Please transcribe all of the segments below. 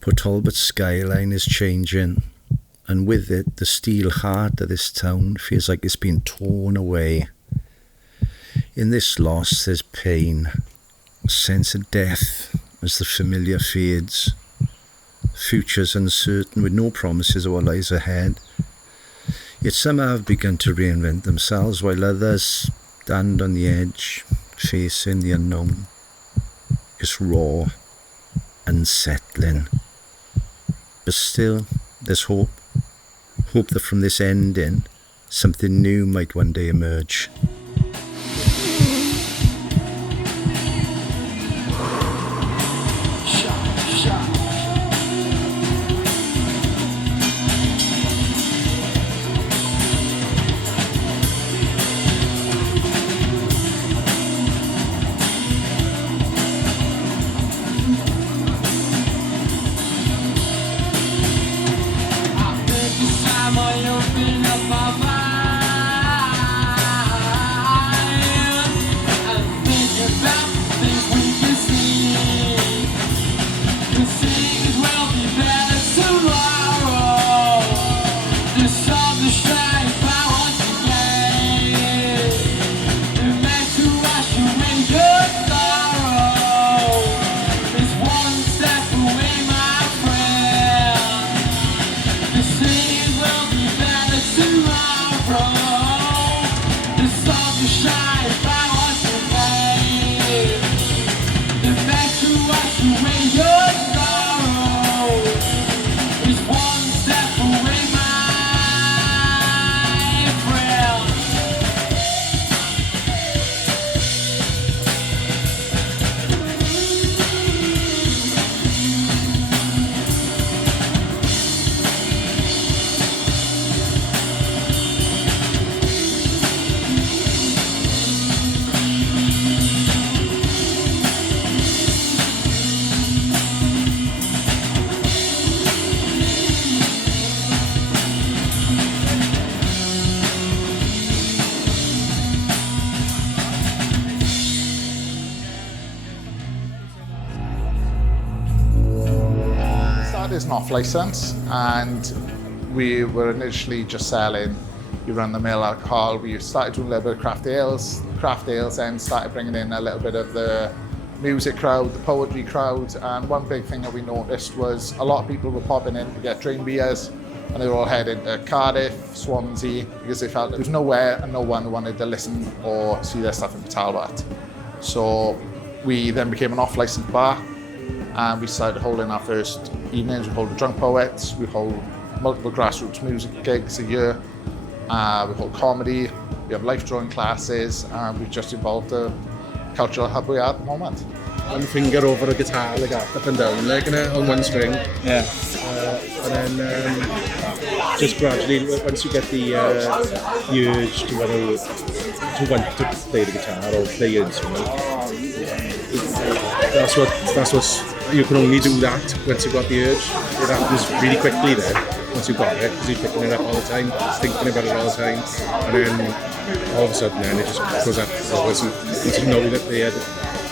Port Talbot's skyline is changing, and with it, the steel heart of this town feels like it's been torn away. In this loss, there's pain, a sense of death as the familiar fades. Future's uncertain with no promises of what lies ahead. Yet some have begun to reinvent themselves, while others stand on the edge, facing the unknown. It's raw, unsettling. But still, there's hope. Hope that from this ending, something new might one day emerge. Is an off license, and we were initially just selling your run-of-the-mill alcohol. We started doing a little bit of craft ales then started bringing in a little bit of the music crowd, the poetry crowd, and one big thing that we noticed was a lot of people were popping in to get drain beers, and they were all heading to Cardiff, Swansea, because they felt there was nowhere and no one wanted to listen or see their stuff in Talbot. So we then became an off-licensed bar, and we started holding our first evenings. We hold Drunk Poets, we hold multiple grassroots music gigs a year, we hold comedy, we have life drawing classes, and we've just evolved the cultural hub we are at the moment. One finger over a guitar, like up and down, like on one string. Yeah. And then just gradually, once you get the urge to want to play the guitar or play your instrument, that's what you can only do that once you've got the urge. It happens really quickly then, once you've got it, because you're picking it up all the time, thinking about it all the time, and then all of a sudden then it just goes up. Once you know that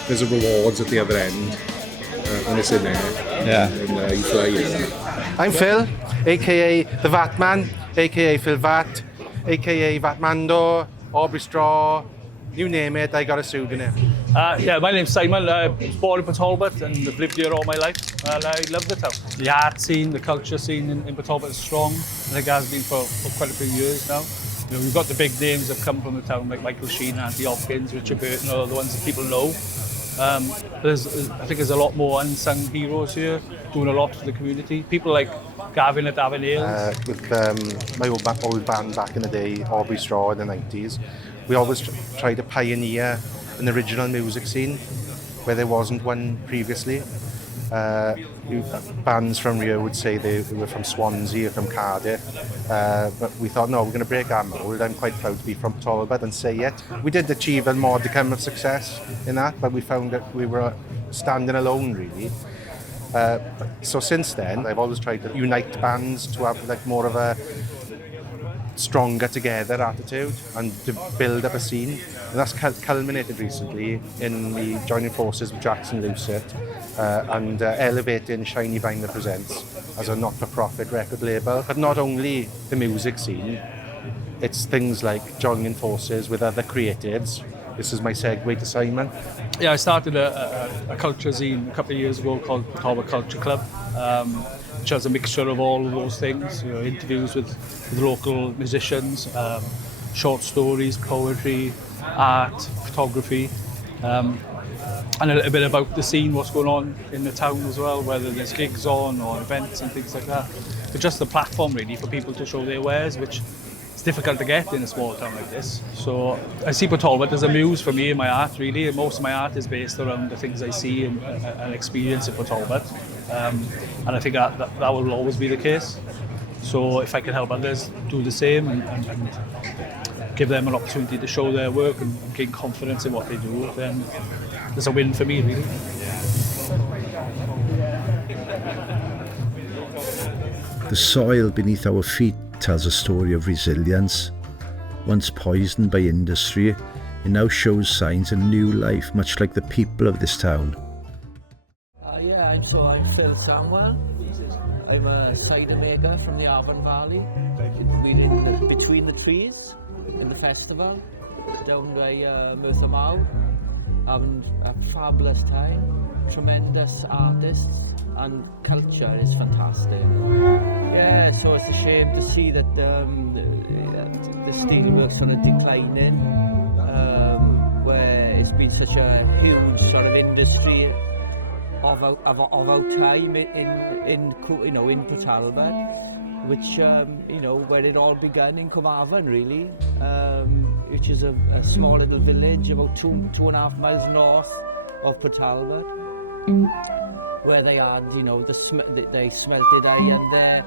there's a rewards at the other end, when it's in there, and you fly in. I'm Phil, aka the Vatman, aka Phil Vat, aka Vatmando, Aubrey Straw, you name it, I got a pseudonym. My name's Simon. I was born in Port Talbot and I've lived here all my life, and I love the town. The art scene, the culture scene in Port Talbot is strong. I think it has been for quite a few years now. You know, we've got the big names that have come from the town, like Michael Sheen, Anthony Hopkins, Richard Burton, all the ones that people know. I think there's a lot more unsung heroes here, doing a lot for the community. People like Gavin at Davin Hales. With my old band back in the day, Aubrey Straw in the 90s, we always tried to pioneer an original music scene where there wasn't one previously. Bands from Rio would say they were from Swansea or from Cardiff, but we thought, no, we're going to break our mould. I'm quite proud to be from Talbot and say it. We did achieve a modicum of success in that, but we found that we were standing alone, really. So since then, I've always tried to unite bands to have like more of a stronger together attitude and to build up a scene. And that's culminated recently in me joining forces with Jackson Lucet and elevating Shiny Vinyl Presents as a not-for-profit record label. But not only the music scene, it's things like joining forces with other creatives. This is my segue to Simon. Yeah, I started a culture zine a couple of years ago called Talbot Culture Club, which has a mixture of all of those things, you know, interviews with local musicians, short stories, poetry, art, photography, and a little bit about the scene, what's going on in the town as well, whether there's gigs on or events and things like that. But just the platform really for people to show their wares, which it's difficult to get in a small town like this. So I see Port Talbot as a muse for me in my art really, and most of my art is based around the things I see and experience in Port Talbot. And I think that will always be the case. So if I can help others do the same and give them an opportunity to show their work and gain confidence in what they do, then there's a win for me really. The soil beneath our feet tells a story of resilience. Once poisoned by industry, it now shows signs of new life, much like the people of this town. I'm Phil Samwell. I'm a cider maker from the Avon Valley. We're in between the trees in the festival down by Merthyr Mawr, having a fabulous time. Tremendous artists and culture is fantastic. Yeah, so it's a shame to see that the steelworks sort of declining, where it's been such a huge sort of industry of our time in Port Talbot, which where it all began in Carmarthen really, which is a small little village about 2.5 miles north of Port Talbot, where they had they smelted iron there,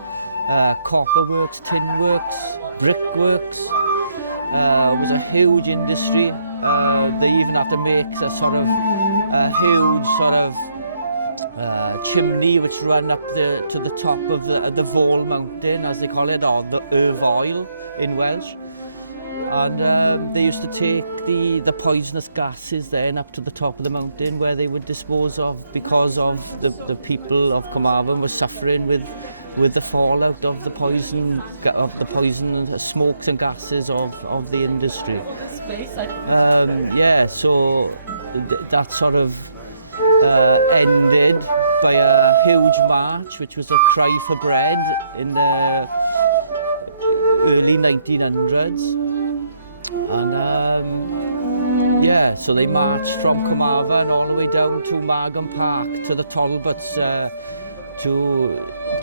copper works, tin works, brick works. It was a huge industry. They even had to make a huge sort of chimney which ran up to the top of the Vole Mountain, as they call it, or the Oil in Welsh. And they used to take the poisonous gases then up to the top of the mountain, where they would dispose of, because of the people of Carmarthen were suffering with the fallout of the poison smokes and gases of the industry. So that sort of ended by a huge march, which was a cry for bread in the early 1900s. And so they marched from Carmarthen all the way down to Margam Park to the Talbots, to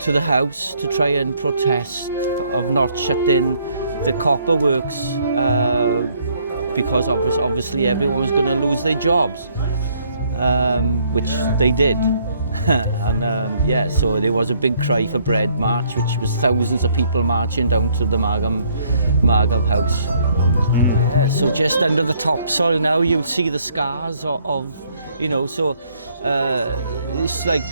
the house, to try and protest of not shutting the copper works, because obviously everyone was going to lose their jobs, which they did. And so there was a big cry for bread march, which was thousands of people marching down to the Margam house. So just under the topsoil now you'll see the scars of it's like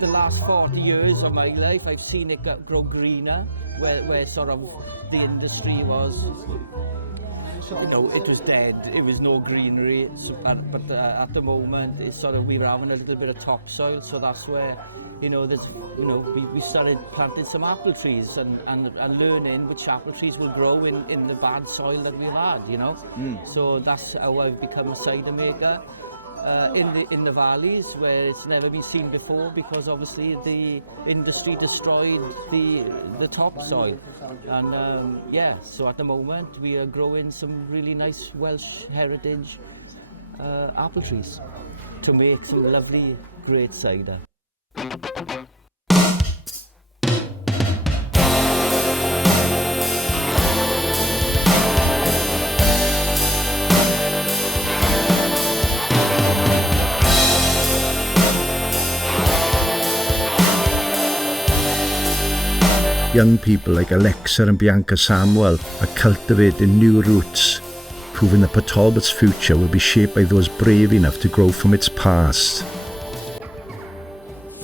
the last 40 years of my life I've seen it grow greener, where sort of the industry was, it was dead, it was no greenery, but at the moment it's sort of, we were having a little bit of topsoil, so that's where we started planting some apple trees and learning which apple trees will grow in the bad soil that we had, So that's how I've become a cider maker in the valleys, where it's never been seen before, because obviously the industry destroyed the topsoil. And so at the moment we are growing some really nice Welsh heritage apple trees to make some lovely great cider. Young people like Alexa and Bianca Samwell are cultivating new roots, proving that Port Talbot's future will be shaped by those brave enough to grow from its past.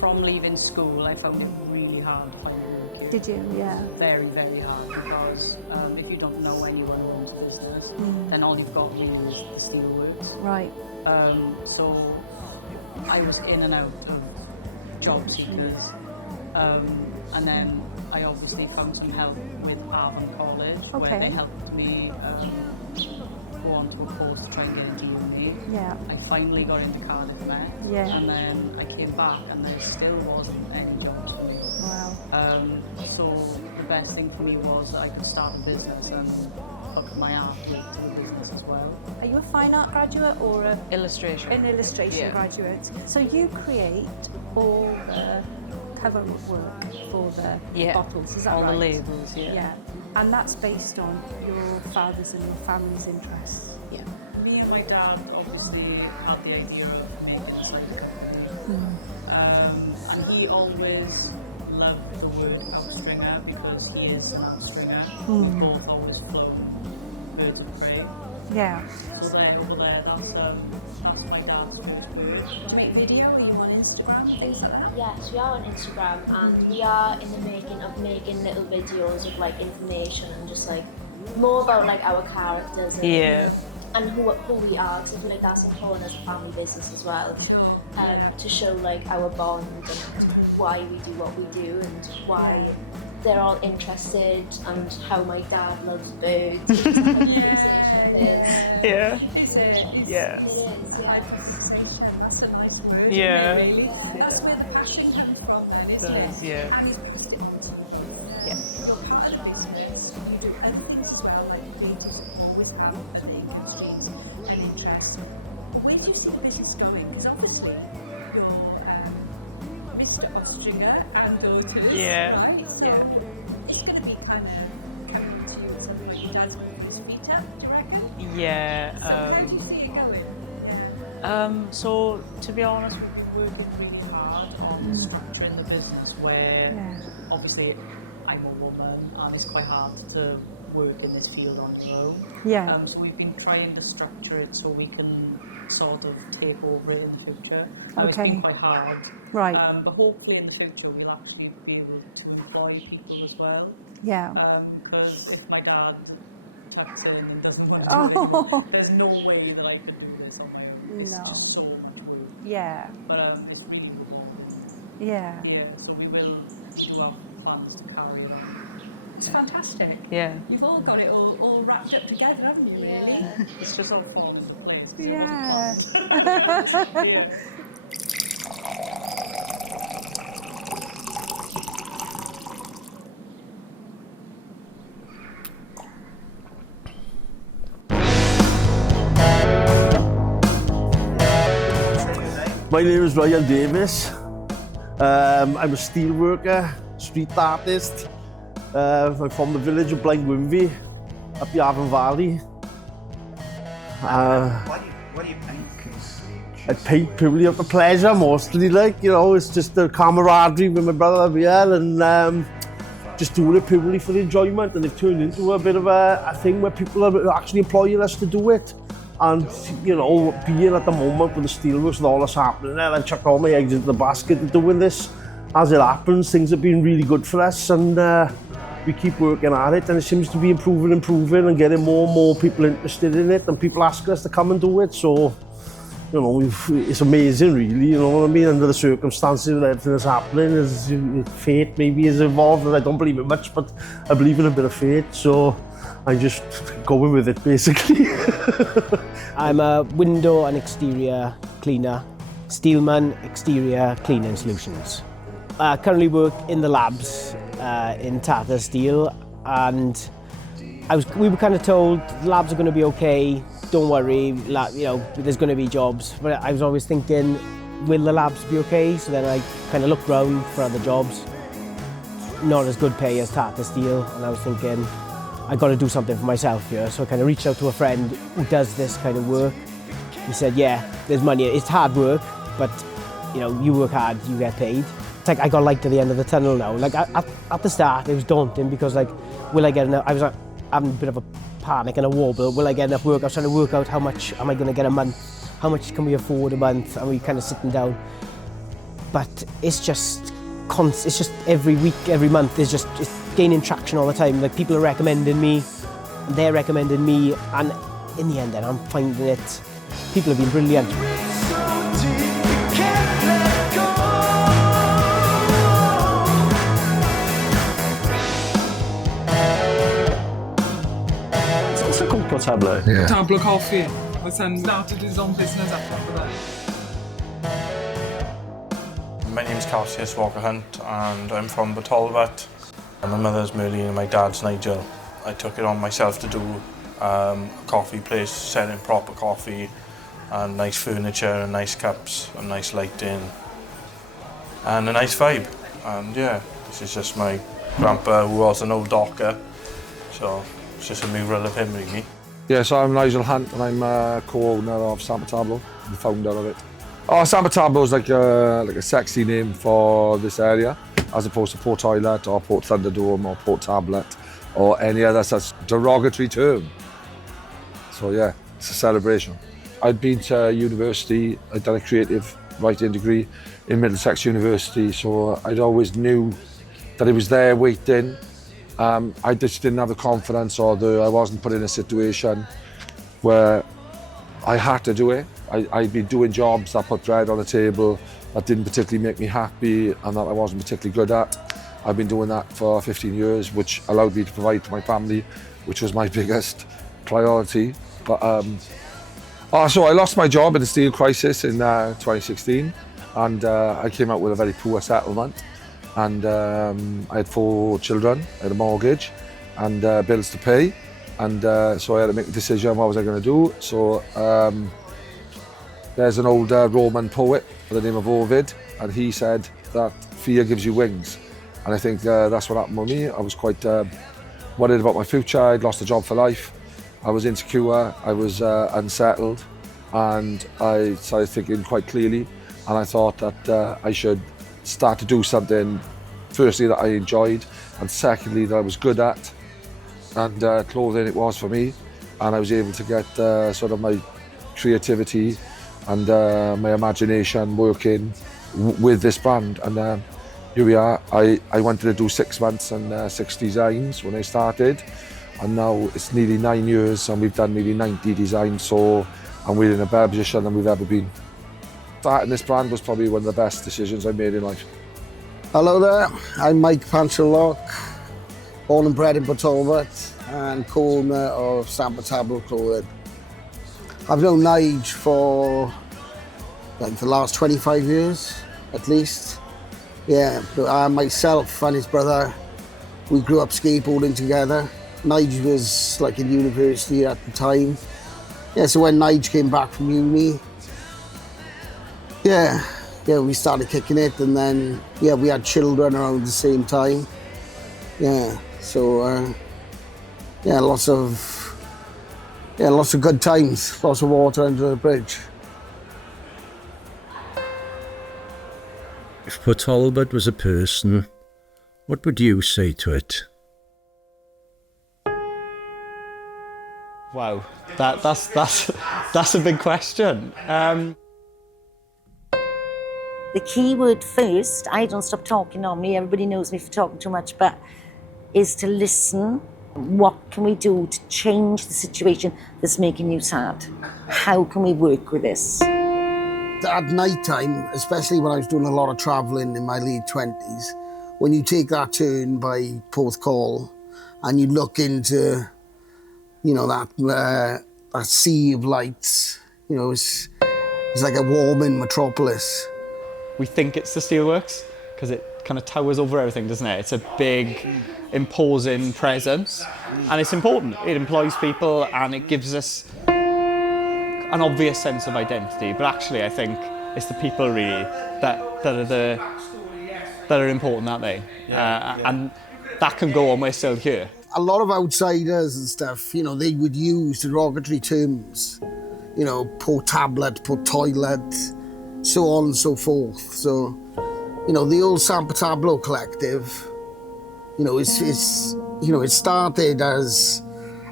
from leaving school, I found it really hard finding work here. Did you? Yeah. Very, very hard, because if you don't know anyone who owns a business, then all you've got really is the steelworks. Right. So I was in and out of job seekers, and then I obviously found some help with Avon College, where Okay. they helped me go on to a course to try and get into uni. Yeah. I finally got into Cardiff Met, Yeah. and then I came back and there still wasn't any jobs for me. Wow. So the best thing for me was that I could start a business and hook my art to the business as well. Are you a fine art graduate or Illustration. an illustration Yeah. graduate? So you create all the cover work for the Yeah. bottles, is that All right? the labels, yeah. Yeah. And that's based on your father's and your family's interests. Yeah. Me and my dad obviously had the idea of making this like a company. And he always loved the word upstringer because he is an upstringer. We both always flown birds of prey. Yeah. So there, over there, that's my dad's first word. Do you make video? Are you on Instagram? Things like that? Yes, we are on Instagram, and we are in the making of making little videos of like information and just like more about like our characters and, Yeah. and who we are, because I feel like that's important as a family business as well, to show like our bond and why we do what we do and why they're all interested and how my dad loves birds. And stuff like Yeah. It's Yeah. It is, yeah. like sensation, that's a nice word. Yeah. Really. That's where the passion comes from, though, isn't Does, it? yeah. And it's different. Yeah. You're part of the business. You do other things as well, like being with Ralph and the industry and interest. But where do you see the business going? Because obviously you're Mr. Ostringer and daughters, Yeah. right? So Yeah. it's going to be kind of coming to you as something like your dad's speak up, do you reckon? Yeah. So where do you see it going? So to be honest, we're working really hard on structuring the business where obviously I'm a woman and it's quite hard to work in this field on your own. Yeah. So we've been trying to structure it so we can sort of take over it in the future. It's Okay. been quite hard. Right. But hopefully in the future we'll actually be able to employ people as well. Yeah. Because if my dad tucks in and doesn't want to Oh. do it, there's no way that I could do this on my own. It's No. just so much work. Yeah. But it's really good. Yeah. Yeah, so we will have plans to carry on. It's fantastic. Yeah. You've all got it all wrapped up together, haven't you, really? Yeah. It's just on father's plate. Yeah. Yeah. My name is Ryan Davis. I'm a steel worker, street artist. I'm from the village of Blaenwynfi, up the Avon Valley. What do you paint? I paint purely out of pleasure mostly, like, you know, it's just the camaraderie with my brother here and just doing it purely for the enjoyment, and they've turned into a bit of a thing where people are actually employing us to do it. And, you know, being at the moment with the steelworks and all that's happening there, I've chucked all my eggs into the basket and doing this. As it happens, things have been really good for us, and we keep working at it, and it seems to be improving and getting more and more people interested in it, and people asking us to come and do it. So, you know, it's amazing, really, you know what I mean, under the circumstances and everything that's happening. Is fate maybe is involved, and I don't believe it much, but I believe in a bit of fate, so I'm just going with it, basically. I'm a window and exterior cleaner, Steelman Exterior Cleaning Solutions. I currently work in the labs in Tata Steel, and we were kind of told the labs are going to be okay, don't worry, you know, there's going to be jobs. But I was always thinking, will the labs be okay? So then I kind of looked around for other jobs, not as good pay as Tata Steel, and I was thinking, I got to do something for myself here. So I kind of reached out to a friend who does this kind of work. He said, yeah, there's money, it's hard work, but you know, you work hard, you get paid. It's like I got light at the end of the tunnel now. Like at the start, it was daunting because like, will I get enough? I was having a bit of a panic and a wobble. Will I get enough work? I was trying to work out how much am I going to get a month? How much can we afford a month? And we kind of sitting down. but it's just every week, every month, it's gaining traction all the time. Like, people are recommending me, and they're recommending me, and in the end then I'm finding it, people have been brilliant. What's it called, Portable? Yeah. Portable Coffee. My son started his own business after that. My name's Cassius Walker Hunt and I'm from Batolvat. My mother's Merlene and my dad's Nigel. I took it on myself to do a coffee place, selling proper coffee and nice furniture and nice cups and nice lighting and a nice vibe. And yeah, this is just my grandpa who was an old docker, so it's just a mural of him really. Yeah, so I'm Nigel Hunt and I'm a co-owner of San Portable, the founder of it. Oh, San Portable is like a sexy name for this area, as opposed to Port Toilet or Port Thunderdome or Port Tablet or any other such derogatory term. So yeah, it's a celebration. I'd been to university, I'd done a creative writing degree in Middlesex University, so I'd always knew that it was there waiting. I just didn't have the confidence, or I wasn't put in a situation where I had to do it. I'd been doing jobs that put bread on the table that didn't particularly make me happy and that I wasn't particularly good at. I've been doing that for 15 years, which allowed me to provide to my family, which was my biggest priority. But so I lost my job in the steel crisis in 2016, and I came out with a very poor settlement. And I had 4 children, I had a mortgage and bills to pay. And so I had to make a decision, what was I going to do? So there's an old Roman poet by the name of Ovid, and he said that fear gives you wings. And I think that's what happened with me. I was quite worried about my future. I'd lost a job for life. I was insecure, I was unsettled, and I started thinking quite clearly. And I thought that I should start to do something, firstly, that I enjoyed, and secondly, that I was good at. And clothing it was for me. And I was able to get sort of my creativity and my imagination working with this brand. And here we are. I wanted to do 6 months and 6 designs when I started. And now it's nearly 9 years and we've done nearly 90 designs, so and we're in a better position than we've ever been. Starting this brand was probably one of the best decisions I made in life. Hello there, I'm Mike Panchellock, born and bred in Batolvat and co-owner of San Portable Clothing. I've known Nige for the last 25 years, at least. Yeah, myself and his brother, we grew up skateboarding together. Nige was like in university at the time. Yeah, so when Nige came back from uni, yeah, we started kicking it, and then we had children around the same time. Yeah, so lots of good times, lots of water under the bridge. If Port Talbot was a person, what would you say to it? Wow, that's a big question. The key word first, I don't stop talking normally, everybody knows me for talking too much, but is to listen. What can we do to change the situation that's making you sad? How can we work with this? At night time, especially when I was doing a lot of travelling in my late 20s, when you take that turn by Porthcawl and you look into, that sea of lights, it's like a warming metropolis. We think it's the steelworks because it kind of towers over everything, doesn't it? It's a big, imposing presence, and it's important. It employs people and it gives us an obvious sense of identity. But actually, I think it's the people really that are important, aren't they? And that can go on. We're still here. A lot of outsiders and stuff, they would use derogatory terms. Port tablet, port toilet, so on and so forth. So, the old San Portable collective, it started as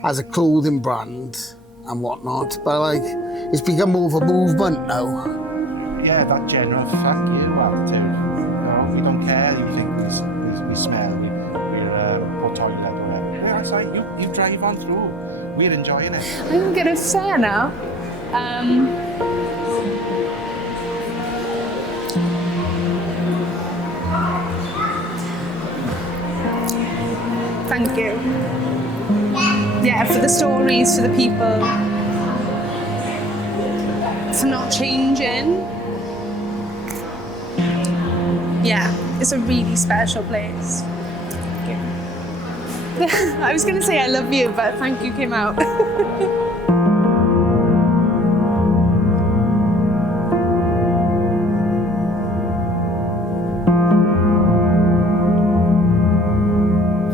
a clothing brand and whatnot, but it's become more of a movement now. yeah, that general fuck you attitude. You know, we don't care. You think we smell. We're poor toilet or whatever. Yeah, it's like you drive on through. We're enjoying it. I'm gonna say now. Thank you. Yeah, for the stories, for the people, for not changing. Yeah, it's a really special place. Thank you. I was gonna say I love you, but thank you came out.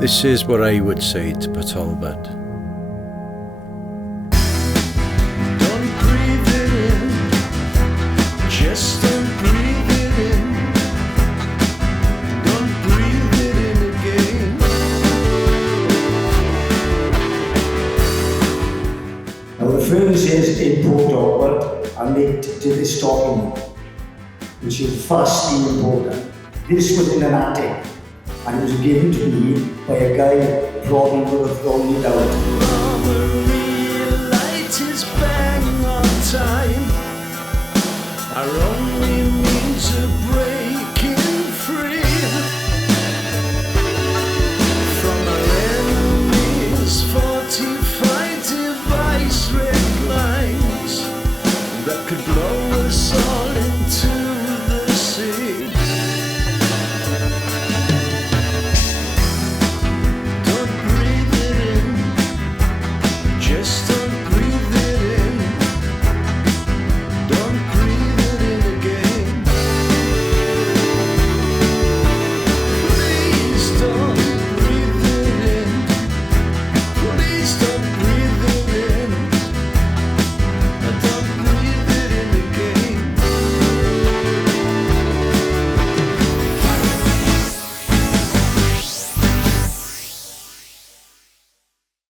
This is what I would say to Port Talbot. Don't breathe it in, just don't breathe it in. Don't breathe it in again. Now the furnaces in Port Talbot are linked to this document, which is first steam importer. This was in an attic, and it was given to me by a guy who probably would have thrown it out. The real light is bang on time.